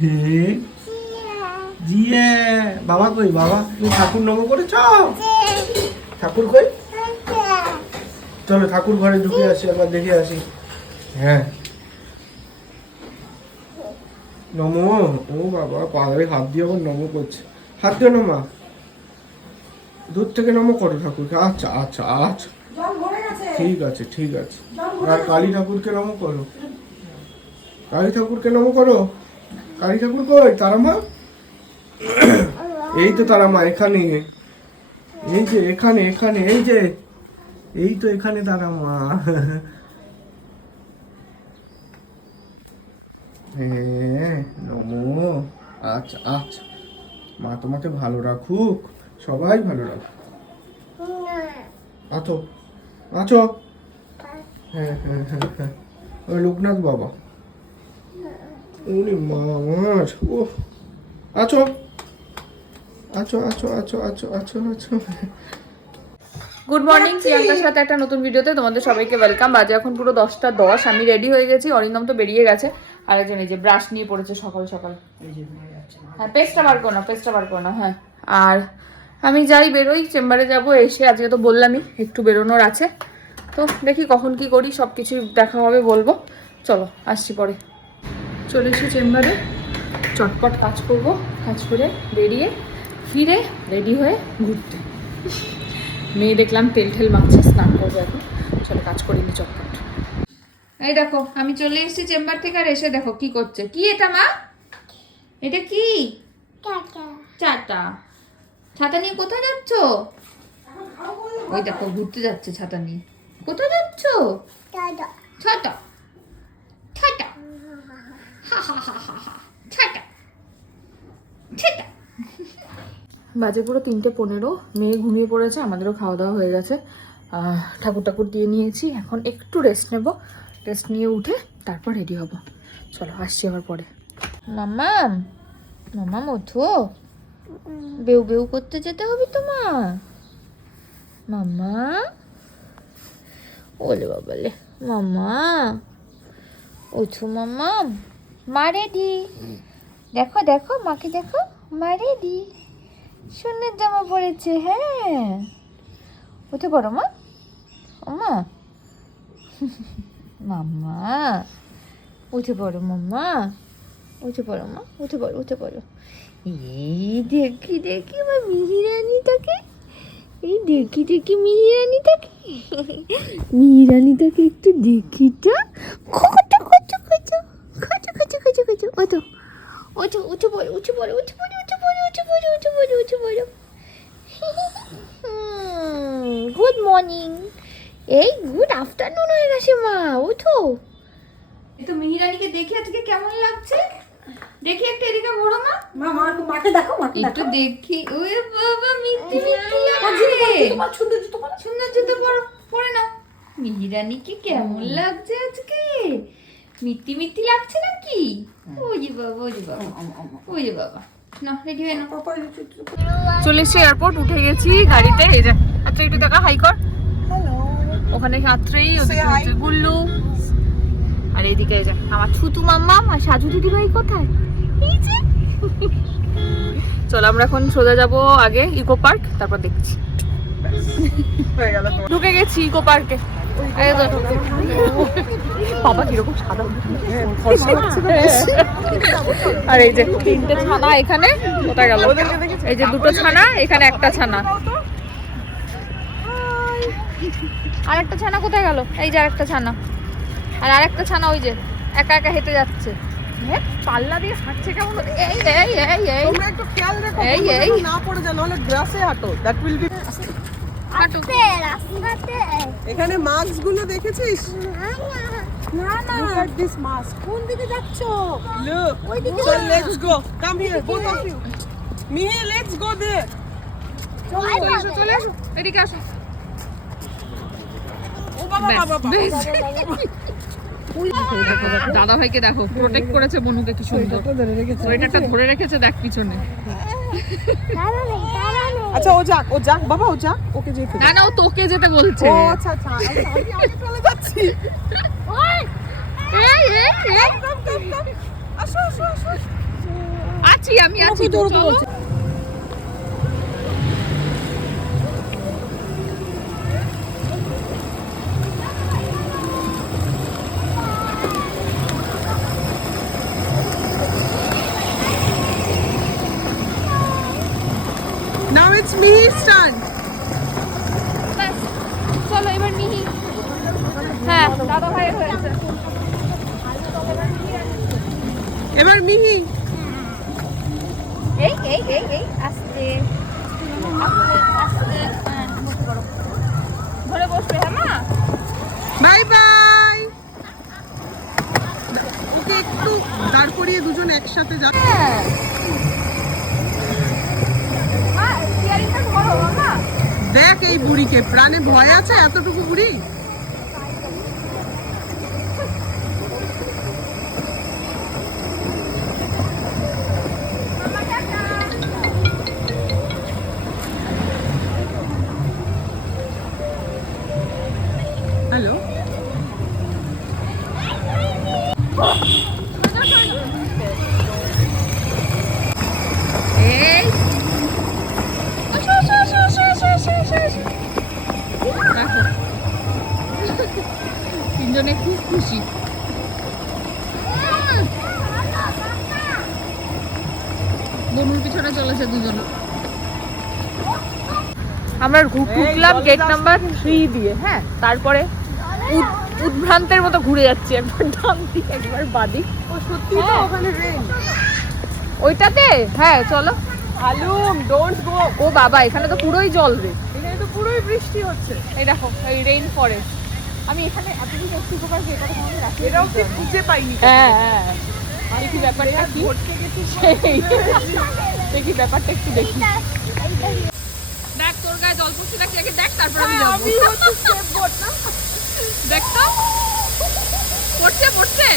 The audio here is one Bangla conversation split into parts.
হে জিয়ে। বাবা কই? বাবা তুমি ঠাকুর নম করেছ? ঠাকুর কই? চলো ঠাকুর ঘরে ঢুকে আসি একবার দেখে আসি। হ্যাঁ। নম। ও বাবা পায়ে হাত দিয়ে আবার নম করছে। হাত দিও না মা দূর থেকে নম করো ঠাকুরকে। আচ্ছা আচ্ছা আচ্ছা। ঠিক আছে ঠিক আছে। আর কালী ঠাকুরকে নম করো। কালী ঠাকুরকে নম করো। কালী ঠাকুর কই? তারা মা? এই তো তারা মা, এখানে। এই যে, এখানে এখানে, এই যে। এই তো এখানে তারা মা। হ্যাঁ নমো। আচ্ছা আচ্ছা। মা তোমাকে ভালো রাখুক। সবাই ভালো রাখুক। আছো? আছো? হ্যাঁ হ্যাঁ হ্যাঁ হ্যাঁ। ওই লোকনাথ বাবা। উনি মা আমার ও আছো আছো আছো আছো আছো আছো আছো গুড মর্নিং প্রিয়াঙ্কার সাথে একটা নতুন ভিডিওতে তোমাদের সবাইকে ওয়েলকাম বাজে এখন পুরো দশটা দশ আমি রেডি হয়ে গেছি অরিন্দম তো বেরিয়ে গেছে। আর একজন এই যে ব্রাশ নিয়ে পড়েছে সকাল সকাল। হ্যাঁ পেস্টটা বার করো না পেস্টটা বার করো না হ্যাঁ। আর আমি যাই বেরোই চেম্বারে যাব এসে আজকে তো বললামই একটু বেরোনোর আছে। তো দেখি কখন কি করি সব কিছুই দেখা হবে বলব। চলো আসছি পরে। চলে এসে চেম্বারে। চটপট কাজ করব কাজ করে বেরিয়ে ফিরে রেডি হয়ে ঘুরতে। মেয়ে দেখলাম তেল ঠেল মাখছে স্নান করব এখন। চলো কাজ করিনি চটপট। এই দেখো আমি চলে এসেছি চেম্বার থেকে আর এসে দেখো কি করছে। কি এটা মা? এটা কি? চাটা ছাতা। নিয়ে কোথায় যাচ্ছ? ওই দেখো ঘুরতে যাচ্ছে ছাতা নিয়ে। কোথায় যাচ্ছ? ছাতা। ছাতা। বাজে পুরো তিনটে পনেরো, মেয়ে ঘুমিয়ে পড়েছে, আমাদেরও খাওয়া দাওয়া হয়ে গেছে। ঠাকুর টাকুর দিয়ে নিয়েছি, এখন একটু রেস্ট নেব। রেস্ট নিয়ে উঠে তারপর রেডি হব। চলো, আসছি আবার পরে। মাম্মাম মাম্মাম ওঠো বেউ বেউ করতে যেতে হবে তোমার মাম্মা, ওলে বাবালে, মাম্মা, ওঠো মাম্মা। মা রেডি দেখো দেখো, মাকে দেখো মা রেডি সুন্দর জামা পরেছে হ্যাঁ। উঠে পড়ো মা। মা। মাম্মা। উঠে পড়ো মাম্মা। উঠে পড়ো মা উঠে পড়ো উঠে পড়ো এই দেখি দেখি আমার মিহিরানিটাকে। এই দেখি দেখি মিহিরানিটাকে। মিহিরানিটাকে একটু দেখি তো খোঁচো খোঁচো খোঁচো ওঠো ওঠো উঠে পড়ো উঠে পড়ো উঠে পড়ো উঠে পড়ো উঠে পড়ো উঠে পড়ো উঠে পড়ো গুড মর্নিং এই গুড আফটারনুন হয়ে গেছে মা। ওঠো এই তো মিহিরানিকে দেখে আজকে কেমন লাগছে? দেখি একটা এদিকে ঘোরো মা। মা মা মাকে দেখো মাকে একটু দেখি। ওরে বাবা মিষ্টি মিষ্টি তোমার সুন্দর জুতো পরো সুন্দর জুতো পরো পরে না মিহিরানিকে কেমন লাগছে আজকে? মিত্তি মিত্তি লাগছে নাকি? ওই বাবা ওই বাবা। ওই বাবা। না না চলে এয়ারপোর্ট উঠে গেছি গাড়িতে। এই যে আচ্ছা একটু দেখা হাই কর। হ্যালো ওখানে গুল্লু আর এইদিকে এই যে আমার ছুতু মাম্মা আর সাজু দিদি ভাই কোথায়? এই যে। চলো আমরা এখন সোজা যাব আগে ইকো পার্ক তারপর দেখছি। ঢুকে গেছি ইকো পার্কে বাবা কীরকম সাদা আর এই যে তিনটে ছানা এখানে কোথায় গেল। এই যে দুটো ছানা এখানে একটা ছানা। আর একটা ছানা কোথায় গেল? এই যে আরেকটা ছানা। আর আরেকটা ছানা ওই যে একা একা হেঁটে যাচ্ছে। পাল্লা দিয়ে হাঁটছে কেমন? এই এই এই এই। তোমরা একটু খেয়াল রেখো এই, এই। না পড়ে যায় নাহলে গ্রাসে হাঁটো। দ্যাট উইল বি এখানে মাস্কগুলো দেখেছিস? না না কোন দিকে যাচ্ছ? লুক ওইদিকে So না। let's go. Come here, both of you. Mihi, let's go there. চলে এসো চলে। এসো। এদিকে আসো। ও বাবা ব্যাস, বাবা দাদা ভাইকে দেখো প্রোটেক্ট করেছে বনুকে কি সুন্দর। ধরে রেখেছে। দেখ পিছনে। নেই আচ্ছা ও যাক ও যাক বাবা ও যাক ওকে যেতে না না ও তোকে যেতে বলছে। ও আচ্ছা আচ্ছা আমি আমি চলে যাচ্ছি। ওই, এই এই. আসো আসো আসো আছি আমি আছি তোর চলো। Turn. ব্যাস, চলো এবার মিহি। হ্যাঁ দাদা ভাইয়ের হয়েছে এবার মিহি। এই এই এই এই আস্তে। আস্তে হ্যাঁ, ধরে বসবে হ্যাঁ মা? Bye bye. ওকে একটু দাঁড় করিয়ে দুজন একসাথে যা দেখ এই বুড়িকে প্রাণে ভয় আছে এতটুকু বুড়ি? খুশি। বনুর পিছনে চলেছে দুজন। আমরা ঢুকলাম গেট নাম্বার থ্রি দিয়ে হ্যাঁ? তারপরে উদ্ভ্রান্তের মতো ঘুরে যাচ্ছি একবার ডান দিক একবার বাদিক ও সত্যি তো ওখানে রেন ওইটাতে? হ্যাঁ চলো। আলুম ডোন্ট গো ও বাবা এখানে তো পুরোই জল রে। এখানে তো পুরোই বৃষ্টি হচ্ছে। এই দেখো এই রেইন ফরেস্ট আমি এখানে এতদিন একটু উপকার যে কথা কখনো রাখি এটাও ঠিক খুঁজে পাইনি। হ্যাঁ হ্যাঁ দেখি ব্যাপারটা কি? সেই। দেখি ব্যাপারটা একটু দেখি। দেখ তোর গায়ে জল পড়ছে নাকি? আগে দেখ তারপর আমি যাব না। দেখ তো। পড়ছে পড়ছে।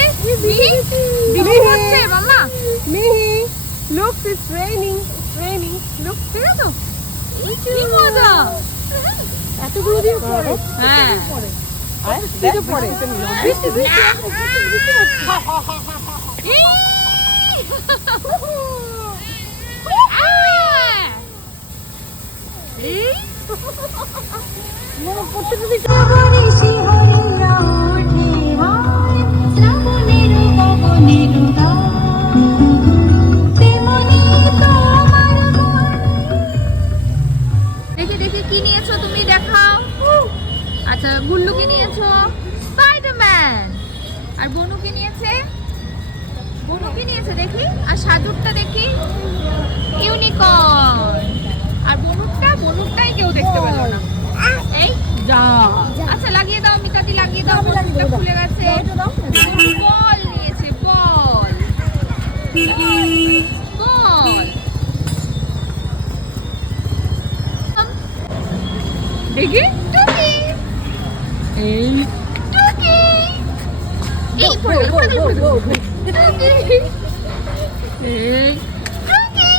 এই, মিহি, বৃষ্টি হচ্ছে মাম্মা মিহি look it's raining raining look দেখেছ কি মজা এতগুলো দিন পরে হ্যাঁ দিতে পরে বৃষ্টি বৃষ্টি শ্রাবণে শিহরিয়া আর বনু কি নিয়েছে? বনু কি নিয়েছে দেখি। আর সাজুরটা দেখি। ইউনিকর্ন। আর বনুরটা বনুরটাই কেউ দেখতে পেল না। এই? যা। আচ্ছা লাগিয়ে দাও মিতাদি লাগিয়ে দাও। বনুরটা খুলে গেছে। বল নিয়েছে বল। বল। দেখি। টুকি এই। এই পড়ে গেল পড়ে গেল পড়ে গেল টুকি এই টুকি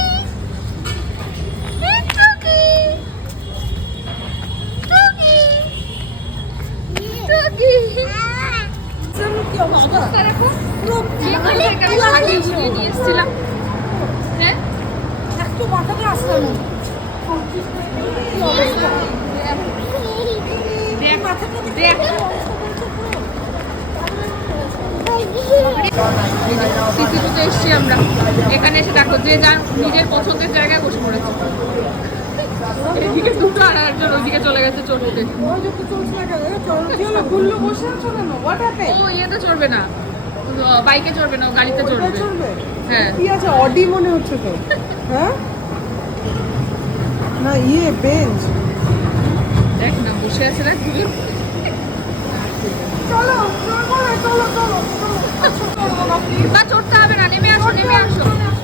এই টুকি টুকি টুকি কি অবস্থা অবস্থা দেখো যেখান থেকে আমি সাজিয়ে গুছিয়ে নিয়ে এসেছিলাম হ্যাঁ একটু মাথাটা আসলাম দেখ দেখ সিসিটুতে এসছি আমরা এখানে এসে দেখো যে যার নিজের পছন্দের জায়গায় বসে পড়েছে। এদিকে দুটো আর একজন ওইদিকে চলে গেছে চড়তে না চলো ও ইয়েতে চড়বে না। বাইকে চড়বে না গাড়িতে চড়বে। হ্যাঁ। কি আছে অডি মনে হচ্ছে তো। হ্যাঁ? না ইয়ে বেঞ্চ। দেখ না বসে আছে দেখ চলো চলো চলো চলো বা চড়তে হবে না নেমে আসো নেমে আসো। হ্যাঁ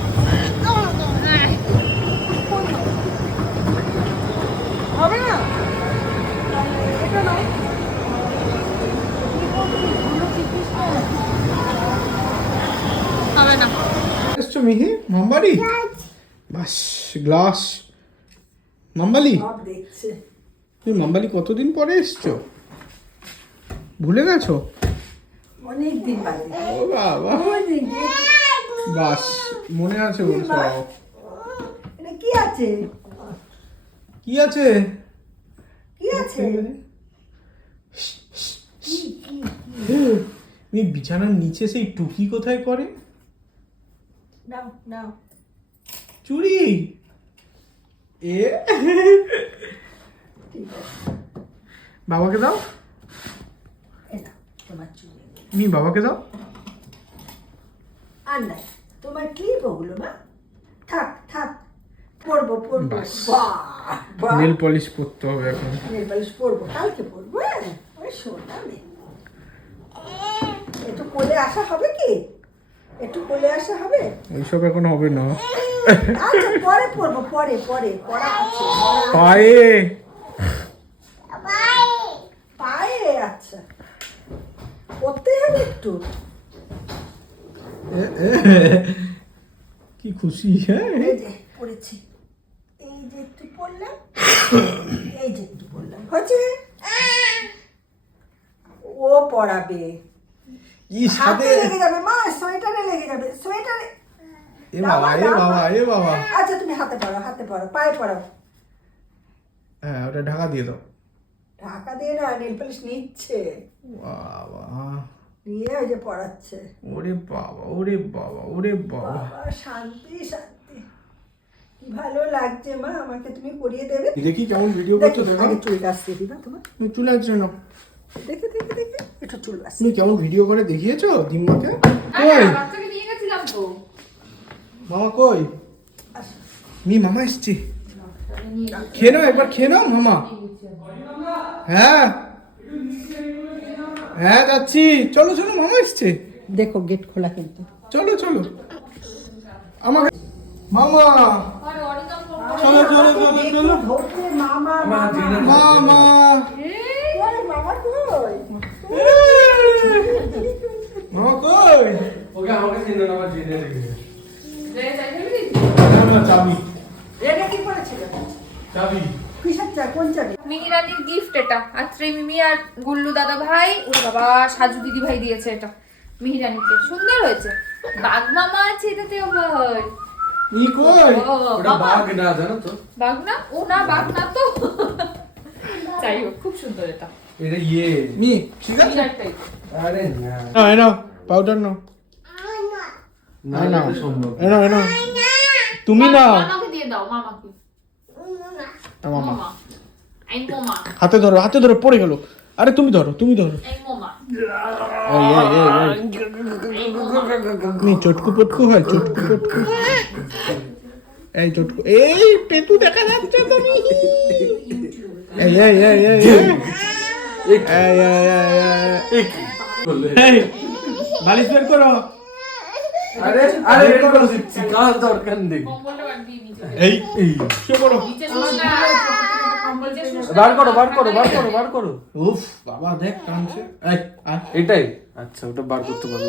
হবে না? এটা নাও মিহি? মামবাড়ি বাস গ্লাস। মামবালি তুমি মামবালি কতদিন পরে এসছো? ভুলে গেছো? অনেক দিন ও বাবা। বাস মনে আছে বলছো। এটা কি আছে? কি আছে? কি আছে? তুমি বিছানার নিচে সেই টুকি কোথায় করে? নাও নাও। চুরি? এ? বাবাকে দাও। তুমি বাবাকে দাও। আর নাই তোমার ক্লিপ ওগুলো মা। থাক থাক। পরবো পরবো বাস। বাহ বাহ নেল পলিশ করতে হবে এখন নেল পালিশ পরবো কালকে পরবো হ্যাঁ ওই সোনা একটু কোলে আসা হবে কি একটু কোলে আসা হবে ওইসব এখন হবে না আচ্ছা পরে পরবো পরে পরে পড়া আছে পায়ে পায়ে আচ্ছা করতে হবে একটু কি খুশি হ্যাঁ পড়েছি এই যে একটু পড়লাম এই যে পড়লাম হয়েছে? ও পড়াবে। সাথে হাতে লেগে যাবে মা সোয়েটারে লেগে যাবে। সোয়েটারে এ বাবা এ বাবা এ বাবা। আচ্ছা তুমি হাতে পড়ো হাতে পড়ো পায়ে পড়ো। হ্যাঁ ওটা ঢাকা দিয়ে দাও। ঢাকা দিয়ে না নেল পালিশ নিচ্ছে। বাবা। নিয়ে ওই যে পড়াচ্ছে। ওরে বাবা ওরে বাবা ওরে বাবা। শান্তি শান্তি। কি ভালো লাগছে মা আমাকে তুমি দেবে। দেখি কেমন ভিডিও করছ দেখো। আগে চুল কাটতে দিবা তোমার। তুমি চলে না দেখে দেখে দেখে একটু চুল আসছে তুমি কেমন ভিডিও করে দেখিয়েছো দিম্মাকে? কই? বাচ্চাকে নিয়ে গেছিলাম তো। মামা কই? মামা এসছে। খেয়ে নাও একবার খেয়ে নাও মামা। হ্যাঁ। হ্যাঁ যাচ্ছি। চলো চলো মামা এসছে। দেখো গেট খোলা কিন্তু। চলো চলো। আমাকে মামা। চলো চলো চলো চলো। মামা ওকে আমাকে চিনে না আমার রেখেছে চাবি। এটা কি করেছিল? চাবি। মিহিরানির গিফট এটা। আর মিমি আর গুল্লু দাদা ভাই ওরে বাবা সাজু দিদি ভাই দিয়েছে এটা মিহিরানিকে। সুন্দর হয়েছে। বাঘ মামা আছে এটাতে আবার। ই কই? ওটা বাঘ না জানো তো? বাঘ না? ও না বাঘ না তো। যাই হোক খুব সুন্দর এটা। এটা ইয়ে। মি ঠিক আছে? আরে না। পাউডার নাও না নাও। তুমি নাও। মামাকে দিয়ে দাও মামাকে। মামা। মামা। এই মামা। হাতে ধরো হাতে ধরো পড়ে গেল। আরে তুমি ধরো তুমি ধরো। মামা। নি চটকু পটকু হয় চটকু পটকু। এই চটকু এই দেখা যাচ্ছে এই এই এই এই এই। আরে কাজ দরকার নেই। বার করো বার করো বার করো বার করো। বাবা দেখ এটাই। আচ্ছা ওটা বার করতে পারব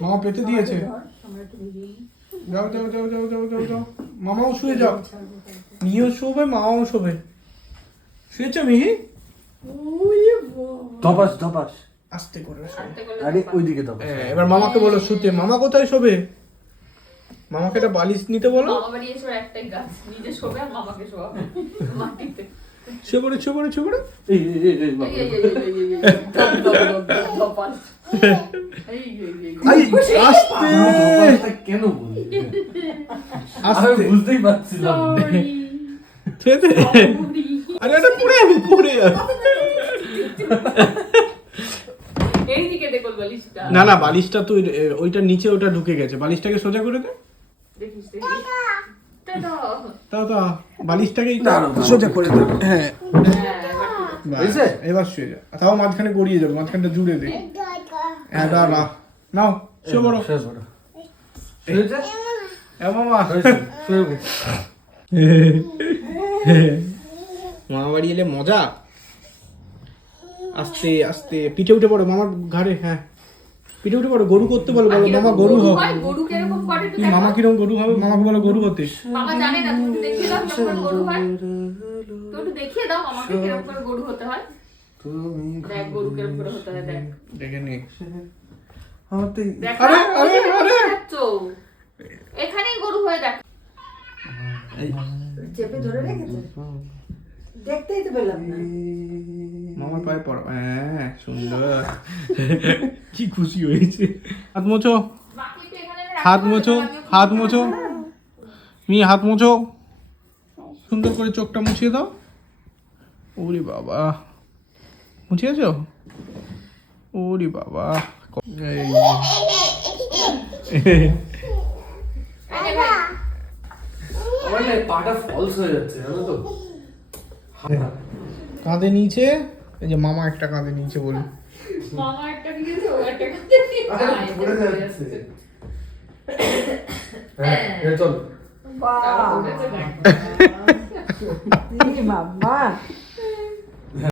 মামা পেতে দিয়েছে। যাও যাও যাও যাও যাও যাও যাও। মামাও শুয়ে যাও মিহিও শোবে মামাও শোবে। শুয়েছে মিহি? ধপাস ধপাস। আস্তে করে আরে ওইদিকে ধপাস। হ্যাঁ, এবার মামাকে বলো শুতে। মামা কোথায় শোবে? মামাকে একটা বালিশ নিতে বলো। মামা বাড়ি এসে একটাই গাছ। নিজে শোবে আর মামাকে শোয়াবে। মাটিতে। শুয়ে পড়ে শুয়ে পড়ে শুয়ে বুঝতেই পারছিলাম আরে এটা পড়ে আমি পড়ে না না বালিশটা তো ওইটার নিচে ওটা ঢুকে গেছে বালিশটাকে সোজা করে দে দেখিস তা তা বালিশটাকে সোজা করে দে হ্যাঁ। হ্যাঁ এবার। ব্যাস, এবার শুয়ে যা তাও মাঝখানে গড়িয়ে যাবে মাঝখানটা জুড়ে দে। হ্যাঁ দাঁড়া নাও। শুয়ে পড়ো। শুয়ে পড়ো মামা। হয়েছে, শুয়ে পড়ো। মামা বাড়ি এলে মজা। আস্তে আস্তে। পিঠে উঠে পড়ো মামার ঘাড়ে হ্যাঁ। পিঠে উঠে পড়ো গরু করতে বলো বলো মামা গরু হোক। হয় দেখো। মামা কিরম গরু হবে? মামাকে বলো গরু হতে। মামা জানে না তুমি দেখিয়ে দাও গরু হয়। তো একটু দেখিয়ে দাও কীরকম করে গরু হতে হয়। দেখ গরু কীরকম করে হতে হয় দেখ। দেখে নে। আমার তো এই- দেখ আরে, না, ওই যে আরে, আরে। এখানেই গরু হয়ে দেখ। চেপে ধরে রেখেছে? দেখতেই তো পেলাম না। মামার পায়ে পড়ো হ্যাঁ সুন্দর। কি খুশি হয়েছে। হাত মোছো বাকি একটু এখানে রাখতে হাত মোছো হাত মোছো। মি হাত মোছো। সুন্দর করে চোখটা মুছিয়ে দাও। ওরে বাবা। মুছিয়েছো? ওরে বাবা। পাটা ফলস হয়ে যাচ্ছে জানো তো কাঁধে নিচে এই যে মামা একটা কাঁধে নিচে বলি মামা একটা ও একটা পড়ে যাচ্ছে। হ্যাঁ চল। বাবা।